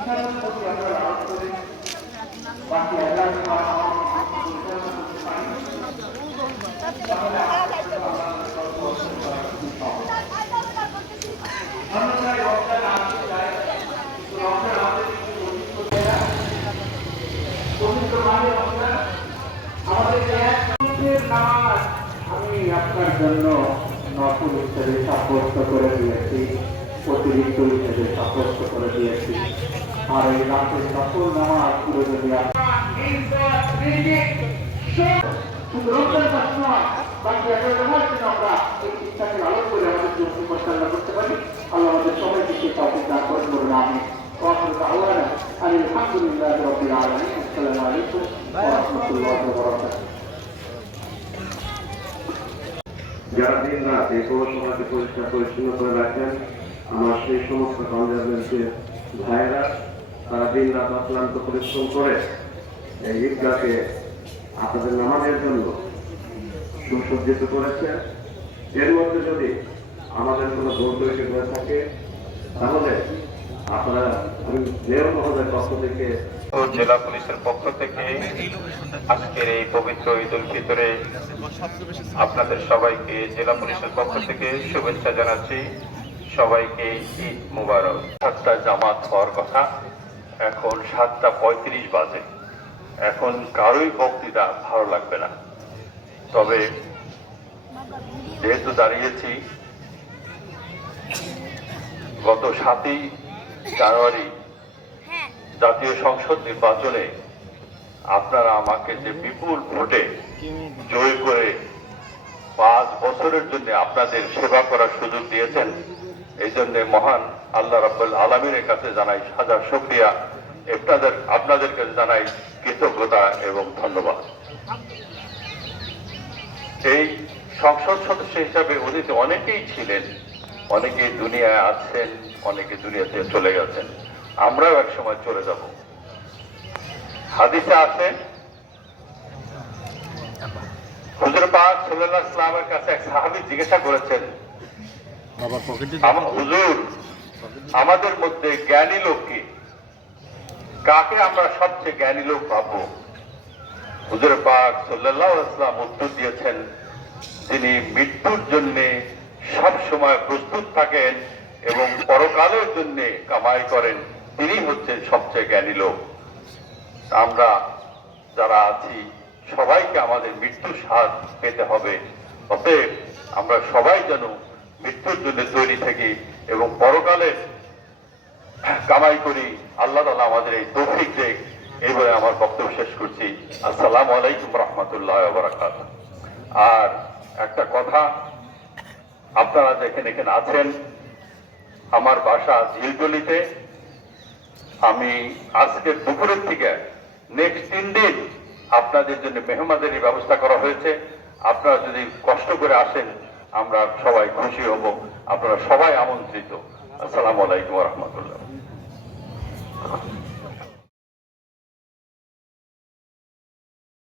আমি আপনার জন্য নকল হিসেবে সাব্যস্ত করে দিয়েছি, অতিরিক্ত হিসেবে সাব্যস্ত করে দিয়েছি। আর এই রাতের নকল নামাজ পুরো যদি শুধু রমজান মাস নয়, বাকি 11 মাস যেন আমরা এই শিক্ষাকে লালন করে আমাদের জন্য পরিচালনা করতে পারি। আল্লাহ আমাদের সবাইকে সেই তৌফিক দান করেন বলুন আমিন। আলহামদুলিল্লাহ রাব্বিল আলামিন। আসসালামু আলাইকুম ওয়া রাহমাতুল্লাহি ওয়া বারাকাতুহু। যারা দিন রাত এই পৌরসভাকে পরিষ্কার পরিচ্ছন্ন করে রাখেন, আমার সেই সমস্ত কনজারভেন্সির ভাইয়েরা তারা দিন রাত অক্লান্ত পরিশ্রম করে এই ঈদগাহকে আপনাদের নামাজের জন্য সুসজ্জিত করেছে। এর মধ্যে যদি আমাদের কোনো ভুল ত্রুটি হয়ে থাকে তাহলে আপনারা, আমি মেয়র মহোদয়ের পক্ষ থেকে ও জেলা পুলিশের পক্ষ থেকে আজকের এই পবিত্র ঈদ উল ফিতরে আপনাদের সবাইকে জেলা পুলিশের পক্ষ থেকে শুভেচ্ছা জানাচ্ছি। সবাইকে ঈদ মুবারক। 7টা জামাত হওয়ার কথা, এখন 7:35 বাজে। এখন কারোই বক্তৃতা ভালো লাগবে না, তবে যেহেতু দাঁড়িয়েছি গত 7ই জানুয়ারি জাতীয় সংসদ নির্বাচনে আপনারা আমাকে যে বিপুল ভোটে জয় করে 5 বছরের জন্য আপনাদের সেবা করার সুযোগ দিয়েছেন, এই জন্য মহান আল্লাহ রাব্বুল আলামিনের কাছে জানাই হাজার শুকরিয়া, আপনাদের কাছে জানাই কৃতজ্ঞতা এবং ধন্যবাদ। এই সংসদ সদস্য হিসাবে অতীতে অনেকেই ছিলেন, অনেকে দুনিয়ায় আছেন, অনেকে দুনিয়াতে চলে গেছেন, আমরাও এক সময় চলে যাব। হাদিসে আছে হুজুর পাক সাল্লাল্লাহু আলাইহি ওয়াসাল্লামের কাছে এক সাহাবী জিজ্ঞাসা করেছেন, হুজুর আমাদের মধ্যে জ্ঞানী লোক কি? কাকে আমরা সবচেয়ে জ্ঞানী লোক ভাববো? হুজুর পাক সাল্লাল্লাহু আলাইহি ওয়াসাল্লাম উত্তর দিয়েছেন, যিনি মৃত্যুর জন্য সব সময় প্রস্তুত থাকেন এবং পরকালের জন্য কামাই করেন, তিনি হচ্ছেন সবচেয়ে জ্ঞানী লোক। আমরা যারা আছি সবাইকে আমাদের মৃত্যুর স্বাদ পেতে হবে, অতএব আমরা সবাই যেন মৃত্যুর জন্য তৈরি থাকি এবং পরকালের কামাই করি। আল্লাহ তাআলা আমাদের এই তৌফিক দেন। এই বলে আমার বক্তব্য শেষ করছি। আসসালামু আলাইকুম রাহমাতুল্লাহি ওয়া বারাকাতুহু। আর একটা কথা, আপনারা যেখানে এখানে আছেন, আমার বাসা ঝিলতলিতে। আমি আজকের দুপুরের থেকে নেক্সট 3 দিন আপনাদের জন্য মেহমানদারি ব্যবস্থা করা হয়েছে। আপনারা যদি কষ্ট করে আসেন আমরা সবাই খুশি হব। আপনারা সবাই আমন্ত্রিত। আসসালামু আলাইকুম ওয়া রাহমাতুল্লাহ।